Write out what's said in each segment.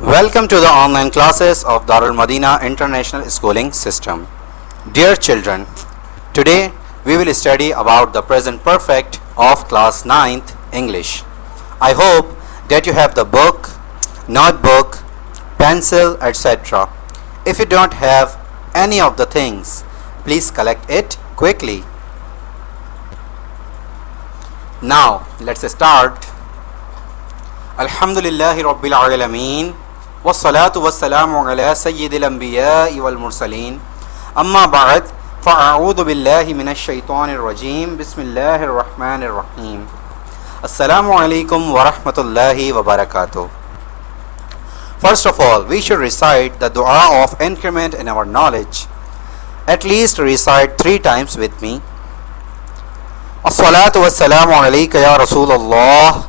Welcome to the online classes of Darul Madina International Schooling System. Dear children, today we will study about the present perfect of class 9th English. I hope that you have the book, notebook, pencil, etc. If you don't have any of the things, please collect it quickly. Now, let's start. Alhamdulillahi Rabbil Alameen Wassalatu wassalamu ala Sayyidil Anbiya'i wal Mursaleen Amma ba'd Fa'a'udhu billahi minash shaitanir rajim Bismillahir Rahmanir Rahim Assalamu alaikum wa rahmatullahi wa barakatuh. First of all, we should recite the dua of increment in our knowledge. At least recite 3 times with me. As-salatu wassalamu alayka ya Rasulullah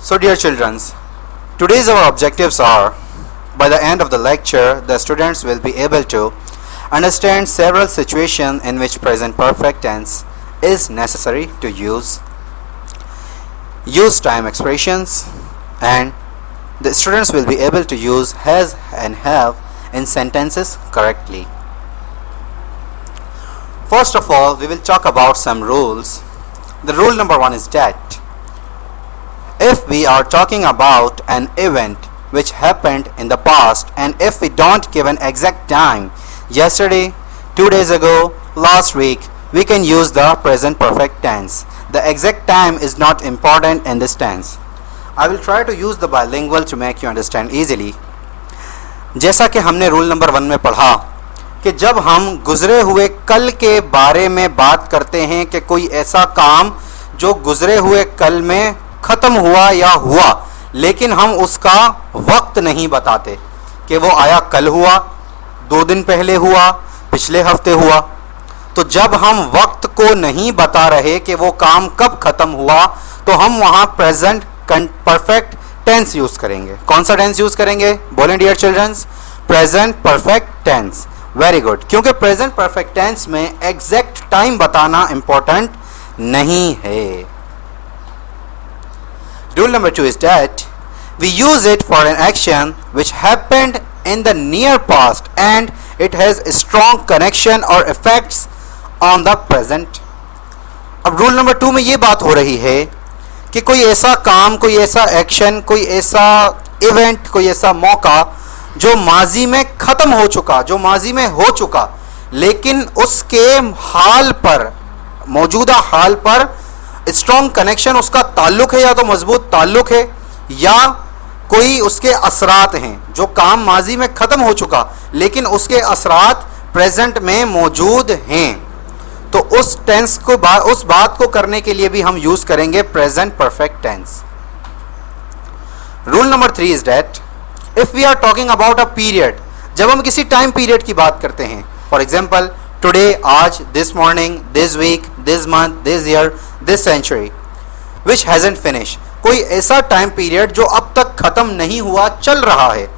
So dear children, today's our objectives are, by the end of the lecture, the students will be able to understand several situations in which present perfect tense is necessary to use time expressions, and the students will be able to use has and have in sentences correctly. First of all, we will talk about some rules. The rule number 1 is that if we are talking about an event which happened in the past, and if we don't give an exact time, yesterday, 2 days ago, last week, we can use the present perfect tense. The exact time is not important in this tense. I will try to use the bilingual to make you understand easily. जैसा कि हमने rule number 1 में पढ़ा कि जब हम गुजरे हुए कल के बारे में बात करते हैं कि कोई ऐसा काम जो गुजरे हुए कल में ख़त्म हुआ या हुआ, लेकिन हम उसका वक्त नहीं बताते कि वो आया कल हुआ, 2 दिन पहले हुआ, पिछले हफ्ते हुआ, तो जब हम वक्त को नहीं बता रहे कि वो काम कब ख़त्म हुआ, तो हम वहाँ प्रेजेंट परफेक्ट टेंस यूज़ करेंगे. कौन सा टेंस यूज़ करेंगे? बोलें dear childrens, present perfect tense. Very good, क्योंकि प्रेजेंट परफेक्ट टेंस में एग्जैक्ट टाइम बताना इंपॉर्टेंट नहीं है. Rule number 2 is that we use it for an action which happened in the near past and it has strong connection और effects on the present. अब rule number 2 में ये बात हो रही है कि कोई ऐसा काम, कोई ऐसा एक्शन, कोई ऐसा इवेंट, कोई ऐसा मौका जो माजी में ख़त्म हो चुका, जो माजी में हो चुका, लेकिन उसके हाल पर, मौजूदा हाल पर स्ट्रॉन्ग कनेक्शन, उसका ताल्लुक़ है, या तो मजबूत ताल्लुक़ है या कोई उसके असरात हैं. जो काम माजी में ख़त्म हो चुका लेकिन उसके असरात प्रेजेंट में मौजूद हैं, तो उस टेंस को, उस बात को करने के लिए भी हम यूज़ करेंगे present perfect tense. Rule number 3 is that if we are talking about a period, जब हम किसी टाइम पीरियड की बात करते हैं, फॉर एग्जाम्पल टुडे, आज, this morning, this week, this month, this year, this century, which hasn't finish, कोई ऐसा टाइम पीरियड जो अब तक खत्म नहीं हुआ, चल रहा है,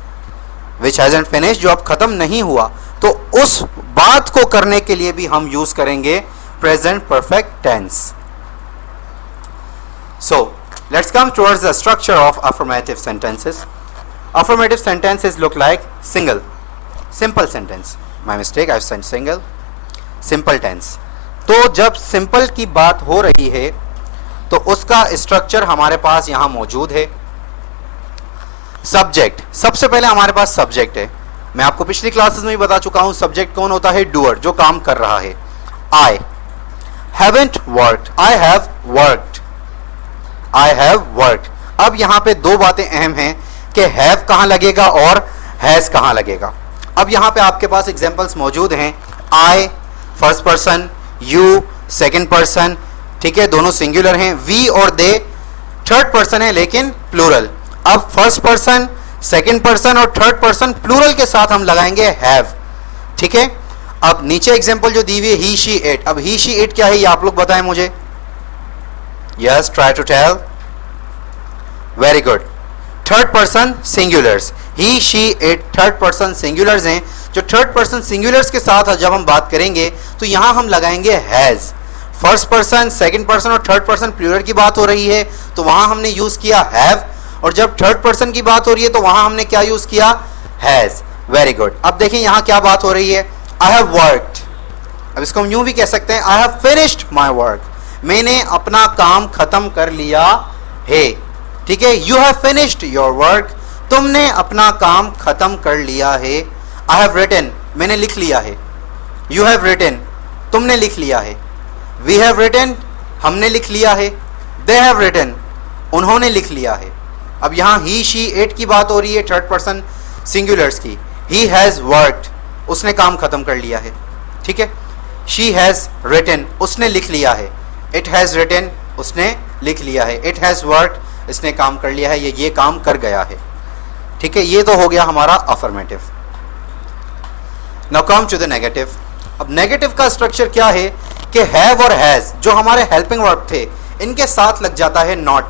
विच हैजंट फिनिश, जो अब खत्म नहीं हुआ, तो उस बात को करने के लिए भी हम यूज करेंगे present perfect tense. So let's come towards the structure of affirmative sentences. Affirmative sentences look like simple sentence. My mistake, I've said single. Simple tense. तो जब simple की बात हो रही है तो उसका स्ट्रक्चर हमारे पास यहाँ मौजूद है. सब्जेक्ट, सबसे पहले हमारे पास सब्जेक्ट है. मैं आपको पिछली क्लासेस में भी बता चुका हूँ सब्जेक्ट कौन होता है? डूअर, जो काम कर रहा है. I haven't worked, I have worked, I have worked. अब यहाँ पे 2 बातें अहम हैं कि हैव कहाँ लगेगा और हैज़ कहाँ लगेगा. अब यहाँ पे आपके पास एग्जाम्पल्स मौजूद हैं. I first person, you second person, ठीक है, दोनों सिंगुलर हैं. वी और दे थर्ड पर्सन है लेकिन प्लूरल। अब फर्स्ट पर्सन, सेकंड पर्सन और थर्ड पर्सन प्लूरल के साथ हम लगाएंगे हैव, ठीक है। अब नीचे एग्जांपल जो दी हुई है ही शी इट, अब ही शी इट क्या है ये आप लोग बताएं मुझे। Yes, try to tell. Very good. Third person singulars, he she it third person singulars हैं। जो थर्ड पर्सन सिंगुलर्स के साथ जब हम बात करेंगे तो यहां हम लगाएंगे has. First person, second person और थर्ड पर्सन प्लूरल की बात हो रही है तो वहां हमने यूज किया हैव, और जब थर्ड पर्सन की बात हो रही है तो वहां हमने क्या यूज किया, हैज। Very good. अब देखें यहां क्या बात हो रही है, आई हैव वर्कड। अब इसको हम यूं भी कह सकते हैं, I have finished my work, मैंने अपना काम खत्म कर लिया है, ठीक है। You have finished your work, तुमने अपना काम खत्म कर लिया है। आई हैव रिटन, मैंने लिख लिया है। यू हैव रिटन, तुमने लिख लिया है। वी हैव रिटन, हमने लिख लिया है। दे हैव रिटन, उन्होंने लिख लिया है। अब यहां ही शी इट की बात हो रही है थर्ड पर्सन सिंगुलर्स की। ही हैज वर्कड, उसने काम खत्म कर लिया है, ठीक है। शी हैज रिटन, उसने लिख लिया है। इट हैज रिटन, उसने लिख लिया है। इट हैज वर्कड, इसने काम कर लिया है, ये काम कर गया है, ठीक है। ये तो हो गया हमारा affirmative. Now come to the negative. अब नेगेटिव का स्ट्रक्चर क्या है कि हैव और हैज जो हमारे हेल्पिंग वर्ब थे इनके साथ लग जाता है नॉट।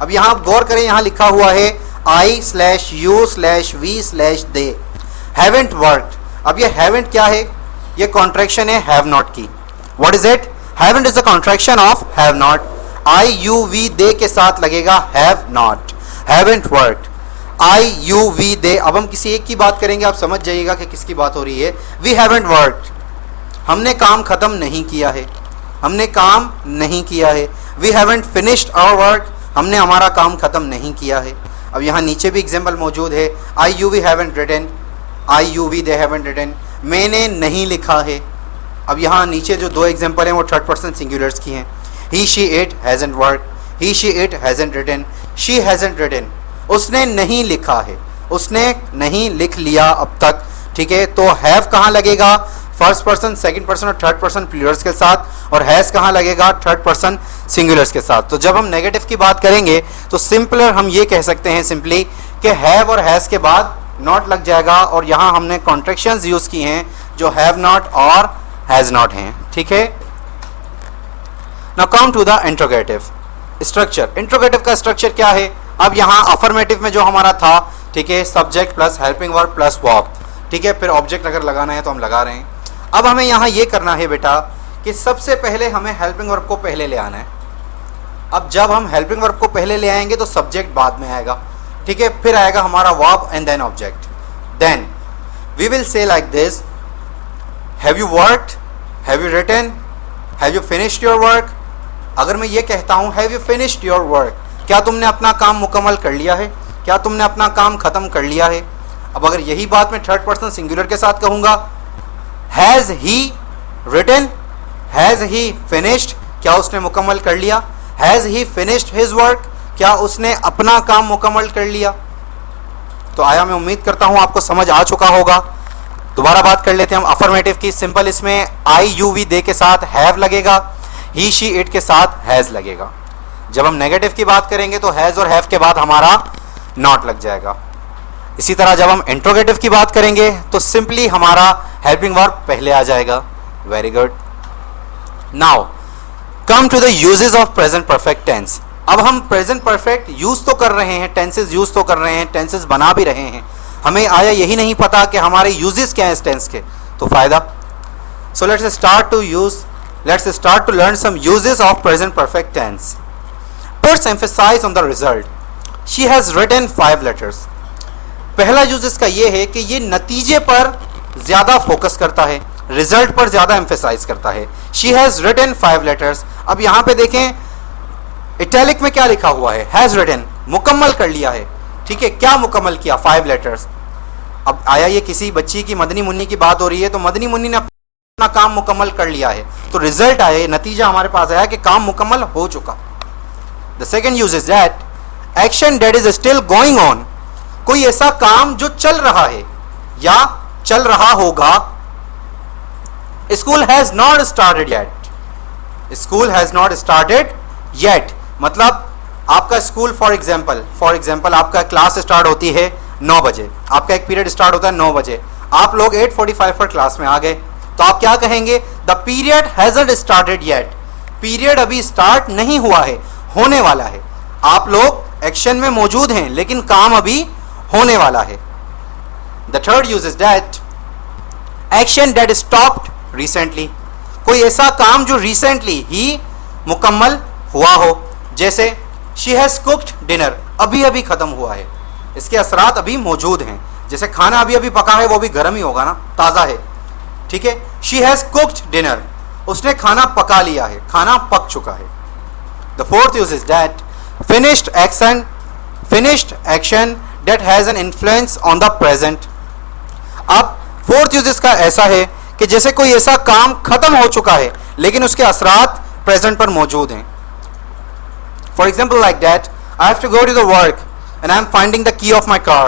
अब यहां आप गौर करें, यहां लिखा हुआ है I slash you slash we slash they haven't worked. अब ये हैवेंट क्या है, ये कॉन्ट्रैक्शन है हैव नॉट की। What is it, haven't is the contraction of have not. I you we they के साथ लगेगा have not, haven't worked. I you we they, अब हम किसी एक की बात करेंगे, आप समझ जाइएगा कि किसकी बात हो रही है। वी हैवेंट वर्कड, हमने काम खत्म नहीं किया है, हमने काम नहीं किया है। We haven't finished our work, हमने हमारा काम खत्म नहीं किया है। अब यहाँ नीचे भी एग्जाम्पल मौजूद है, I you we haven't written, I you we they haven't written, मैंने नहीं लिखा है। अब यहाँ नीचे जो दो एग्जाम्पल हैं वो थर्ड पर्सन सिंगुलर्स की हैं। He she it hasn't work, he she it hasn't written, she hasn't written, उसने नहीं लिखा है, उसने नहीं लिख लिया अब तक, ठीक है। तो हैव कहाँ लगेगा, फर्स्ट पर्सन, सेकंड पर्सन और थर्ड पर्सन प्लूरल्स के साथ, और हैज कहाँ लगेगा, थर्ड पर्सन सिंगुलर्स के साथ। तो जब हम नेगेटिव की बात करेंगे तो सिंपलर हम ये कह सकते हैं सिंपली कि हैव और हैज के बाद नॉट लग जाएगा, और यहाँ हमने कॉन्ट्रैक्शंस यूज की हैं जो हैव नॉट और हैज नॉट हैं, ठीक है। Now come to the interrogative structure. Interrogative का स्ट्रक्चर क्या है, अब यहाँ अफर्मेटिव में जो हमारा था, ठीक है, subject plus helping verb plus verb, ठीक है, फिर ऑब्जेक्ट अगर लगाना है तो हम लगा रहे हैं। अब हमें यहाँ ये करना है बेटा कि सबसे पहले हमें हेल्पिंग वर्ब को पहले ले आना है। अब जब हम हेल्पिंग वर्ब को पहले ले आएंगे तो सब्जेक्ट बाद में आएगा, ठीक है, फिर आएगा हमारा verb and then object. Then we will say like this, have you worked, have you written, have you finished your work. अगर मैं ये कहता हूँ have you finished your work, क्या तुमने अपना काम मुकम्मल कर लिया है, क्या तुमने अपना काम खत्म कर लिया है। अब अगर यही बात मैं थर्ड पर्सन सिंगुलर के साथ कहूंगा, has he written, has he finished, क्या उसने मुकम्मल कर लिया, has he finished his work, क्या उसने अपना काम मुकम्मल कर लिया। तो आया, मैं उम्मीद करता हूं आपको समझ आ चुका होगा। दोबारा बात कर लेते हैं हम अफर्मेटिव की। सिंपल इसमें आई यू वी दे के साथ हैव लगेगा, ही शी इट के साथ हैज लगेगा। जब हम नेगेटिव की बात करेंगे तो हैज और हैव के बाद हमारा नॉट लग जाएगा। इसी तरह जब हम इंट्रोगेटिव की बात करेंगे तो सिंपली हमारा हेल्पिंग वर्ब पहले आ जाएगा। Very good. Now come to the usages of present perfect tense. अब हम प्रेजेंट परफेक्ट यूज तो कर रहे हैं, टेंसेस यूज तो कर रहे हैं, टेंसेस बना भी रहे हैं, हमें आया यही नहीं पता कि हमारे यूजेस क्या हैं इस टेंस के। तो फायदा, so let's start to learn some usages of present perfect tense. Puts emphasize on the result, she has written 5 letters. पहला यूज इसका यह है कि ये नतीजे पर ज्यादा फोकस करता है, रिजल्ट पर ज्यादा एम्फेसाइज करता है। She has written 5 letters. अब यहां पे देखें इटैलिक में क्या लिखा हुआ है, हैज रिटन, मुकम्मल कर लिया है, ठीक है। क्या मुकम्मल किया, 5 लेटर्स। अब आया ये किसी बच्ची की, मदनी मुन्नी की बात हो रही है, तो मदनी मुन्नी ने अपना काम मुकम्मल कर लिया है, तो रिजल्ट आया, नतीजा हमारे पास आया कि काम मुकम्मल हो चुका। The second use is that action that is still going on, कोई ऐसा काम जो चल रहा है या चल रहा होगा। School has not started yet, school has not started yet, मतलब आपका स्कूल फॉर एग्जाम्पल आपका क्लास स्टार्ट होती है 9 बजे, आपका एक पीरियड स्टार्ट होता है 9 बजे, आप लोग 8:45 पर क्लास में आ गए, तो आप क्या कहेंगे? The period hasn't started yet, period अभी स्टार्ट नहीं हुआ है, होने वाला है। आप लोग एक्शन में मौजूद हैं लेकिन काम अभी होने वाला है। The third use is that action that stopped recently, कोई ऐसा काम जो रिसेंटली ही मुकम्मल हुआ हो, जैसे शी हैज कुक्ड डिनर, अभी अभी खत्म हुआ है, इसके असरात अभी मौजूद हैं। जैसे खाना अभी अभी पका है, वो भी गर्म ही होगा ना, ताज़ा है, ठीक है। शी हैज कुक्ड डिनर, उसने खाना पका लिया है, खाना पक चुका है। The fourth use is that finished action that has an influence on the present. अब फोर्थ यूज इसका ऐसा है कि जैसे कोई ऐसा काम खत्म हो चुका है लेकिन उसके असरात प्रेजेंट पर मौजूद हैं। For example like that, I have to go to the work and I am finding the key of my car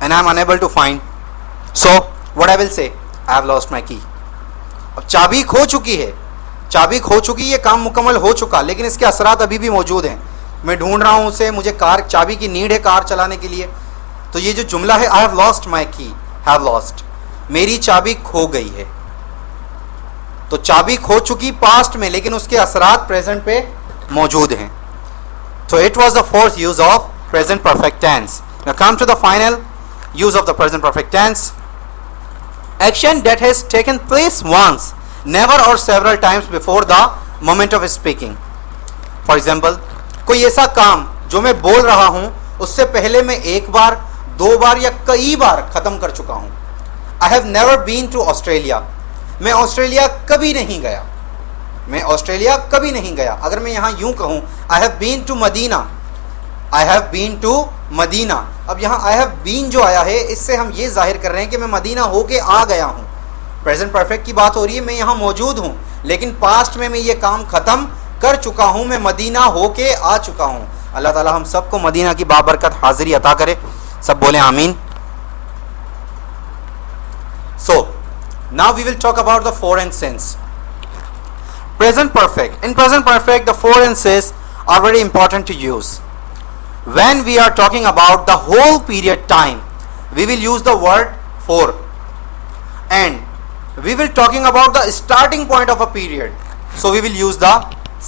and I am unable to find, so what I will say, I have lost my key. अब चाबी खो चुकी है, चाबी खो चुकी, ये काम मुकम्मल हो चुका लेकिन इसके असरात अभी भी मौजूद हैं, मैं ढूंढ रहा हूँ उसे, मुझे कार चाबी की नीड है कार चलाने के लिए। तो ये जो जुमला है, आई हैव लॉस्ट माई की, हैव लॉस्ट, मेरी चाबी खो गई है। तो चाबी खो चुकी पास्ट में लेकिन उसके असरात प्रेजेंट पे मौजूद हैं। So it was the fourth use of present perfect tense. Now come to the final use of the present perfect tense. Action that has taken place once, never or several times before the moment of speaking. For example, कोई ऐसा काम जो मैं बोल रहा हूं उससे पहले मैं एक बार, 2 बार या कई बार खत्म कर चुका हूं। I have never been to Australia. मैं ऑस्ट्रेलिया कभी नहीं गया, मैं ऑस्ट्रेलिया कभी नहीं गया। अगर मैं यहाँ यूं कहूँ, I have been to Medina, I have been to Medina, अब यहाँ आई हैव बीन जो आया है इससे हम ये जाहिर कर रहे हैं कि मैं मदीना होके आ गया हूँ। प्रेजेंट परफेक्ट की बात हो रही है, मैं यहाँ मौजूद हूँ लेकिन पास्ट में मैं ये काम खत्म कर चुका हूँ, मैं मदीना होके आ चुका हूँ। अल्लाह ताला हम सबको मदीना की बाबरकत हाजिरी अता करे, सब बोले आमीन। So now we will talk about the foreign sense. Present perfect. In present perfect, the foreign sense are very important to use. When we are talking about the whole period time, we will use the word for, and we will talking about the starting point of a period, so we will use the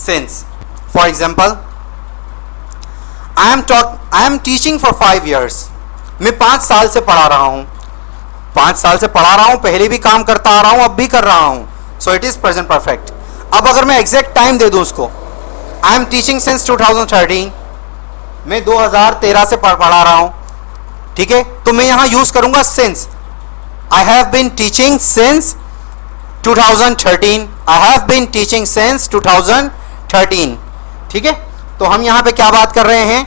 since. For example, I am teaching for 5 years. मैं 5 साल से पढ़ा रहा हूँ, 5 साल से पढ़ा रहा हूँ, पहले भी काम करता आ रहा हूँ, अब भी कर रहा हूँ, so it is present perfect. अब अगर मैं एग्जैक्ट टाइम दे दूं उसको, आई एम टीचिंग सिंस 2013, मैं 2013 से पढ़ा रहा हूं, ठीक है, तो मैं यहां यूज करूंगा since. I have been teaching since 2013, I have been teaching since 2013, ठीक है। तो हम यहां पे क्या बात कर रहे हैं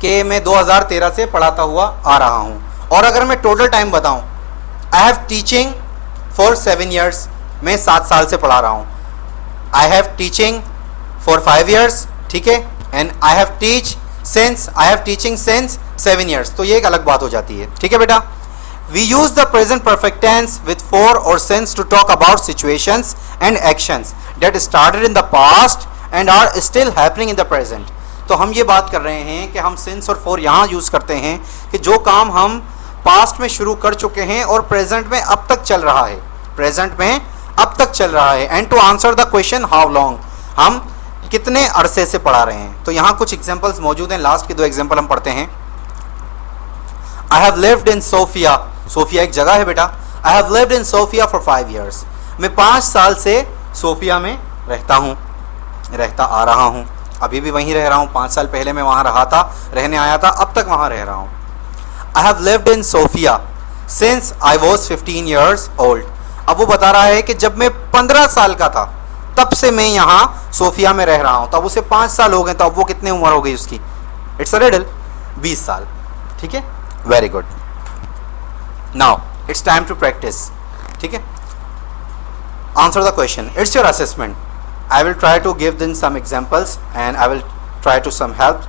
कि मैं 2013 से पढ़ाता हुआ आ रहा हूं। और अगर मैं टोटल टाइम बताऊं, I have teaching for 7 years, मैं 7 साल से पढ़ा रहा हूँ। I have teaching for 5 years, ठीक है, and I have teaching since 7 years, तो ये एक अलग बात हो जाती है, ठीक है बेटा। We use the present perfect tense with for और since to talk about situations and actions that started in the past and are still happening in the present. तो हम ये बात कर रहे हैं कि हम सिंस और फॉर यहाँ यूज करते हैं कि जो काम हम पास्ट में शुरू कर चुके हैं और प्रेजेंट में अब तक चल रहा है, प्रेजेंट में अब तक चल रहा है। And to answer the question how long, हम कितने अरसे से पढ़ा रहे हैं। तो यहाँ कुछ एग्जांपल्स मौजूद हैं, लास्ट के 2 एग्जांपल हम पढ़ते हैं। I have lived in Sofia, Sofia एक जगह है बेटा। I have lived in Sofia for 5 years, मैं 5 साल से सोफिया में रहता आ रहा हूँ, अभी भी वहीं रह रहा हूँ। 5 साल पहले मैं वहाँ रहा था, रहने आया था, अब तक वहाँ रह रहा हूँ। I have lived in Sofia since I was 15 years old, अब वो बता रहा है कि जब मैं 15 साल का था तब से मैं यहाँ सोफिया में रह रहा हूँ। तो अब उसे 5 साल हो गए, तो अब वो कितनी उम्र हो गई उसकी? इट्स अ रिडल, 20 साल, ठीक है, very good. Now it's time to practise, ठीक है। Answer the question, it's your assessment. I will try to give then some examples and I will try to some help.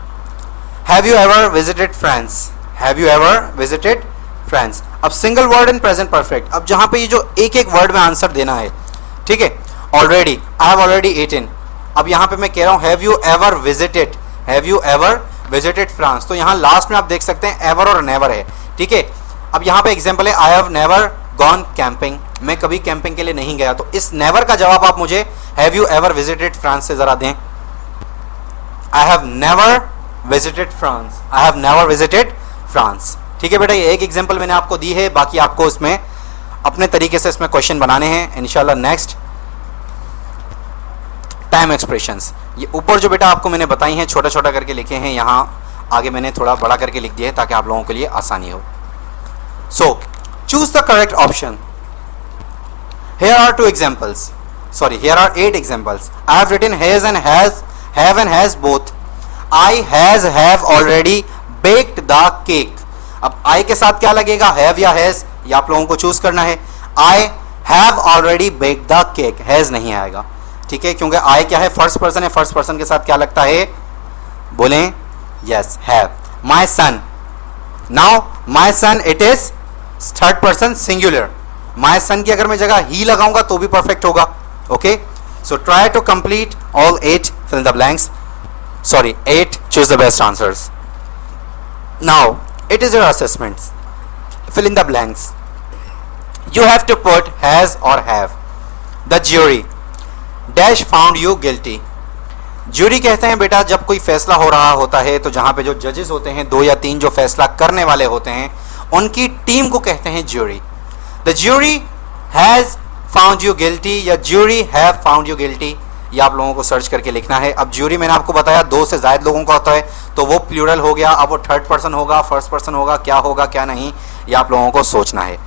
Have you ever visited France? Have you ever visited France? अब single word in present perfect, अब जहां पे ये जो एक एक word में answer देना है, ठीक है। Already, I have already eaten, अब यहाँ पे मैं कह रहा हूँ have you ever visited France, तो यहाँ लास्ट में आप देख सकते हैं एवर और नेवर है, ठीक है। अब यहाँ पे एग्जाम्पल है I have never gone camping, मैं कभी कैंपिंग के लिए नहीं गया, तो इस नेवर का जवाब आप मुझे have you ever visited France से जरा दें। I have never visited France, I have never visited France, ठीक है बेटा। ये एक एग्जाम्पल मैंने आपको दी है, बाकी आपको इसमें अपने तरीके से इसमें क्वेश्चन बनाने हैं इंशाल्लाह। नेक्स्ट टाइम एक्सप्रेशंस, ये ऊपर जो बेटा आपको मैंने बताई हैं छोटा छोटा करके लिखे हैं, यहाँ आगे मैंने थोड़ा बड़ा करके लिख दिया है ताकि आप लोगों के लिए आसानी हो। So choose the correct option. Here are 2 examples. Sorry, here are 8 examples. I have written has and has, have and has both. I have already baked the cake. अब I के साथ क्या लगेगा, have या has, ये आप लोगों को चूज करना है। I have already baked the cake, has नहीं आएगा, ठीक है, क्योंकि I क्या है, फर्स्ट पर्सन है, फर्स्ट पर्सन के साथ क्या लगता है, बोलें, yes, have. My son. Now my son, it is third person singular. My son की अगर मैं जगह ही लगाऊंगा तो भी परफेक्ट होगा, okay. So try to complete all 8, fill the blanks, sorry 8, choose the best answers. Now it is your assessment, fill in the blanks. You have to put has और have. The jury dash found you guilty. Jury कहते हैं बेटा जब कोई फैसला हो रहा होता है तो जहां पे जो जजेस होते हैं 2 या 3 जो फैसला करने वाले होते हैं उनकी टीम को कहते हैं jury. The jury has found you guilty या jury have found you guilty, ये आप लोगों को सर्च करके लिखना है। अब ज्यूरी मैंने आपको बताया 2 से ज्यादा लोगों का होता है तो वो प्लूरल हो गया, अब वो थर्ड पर्सन होगा, फर्स्ट पर्सन होगा, क्या नहीं, ये आप लोगों को सोचना है,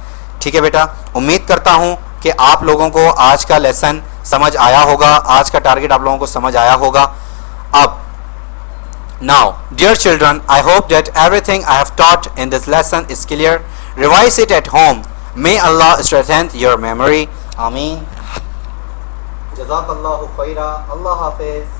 ठीक है बेटा। उम्मीद करता हूं कि आप लोगों को आज का लेसन समझ आया होगा, आज का टारगेट आप लोगों को समझ आया होगा। अब now, dear children, I hope that everything I have taught in this lesson is clear. Revise it at home. May Allah strengthen your memory. Ameen. Jazakallahu khaira. Allah Hafiz.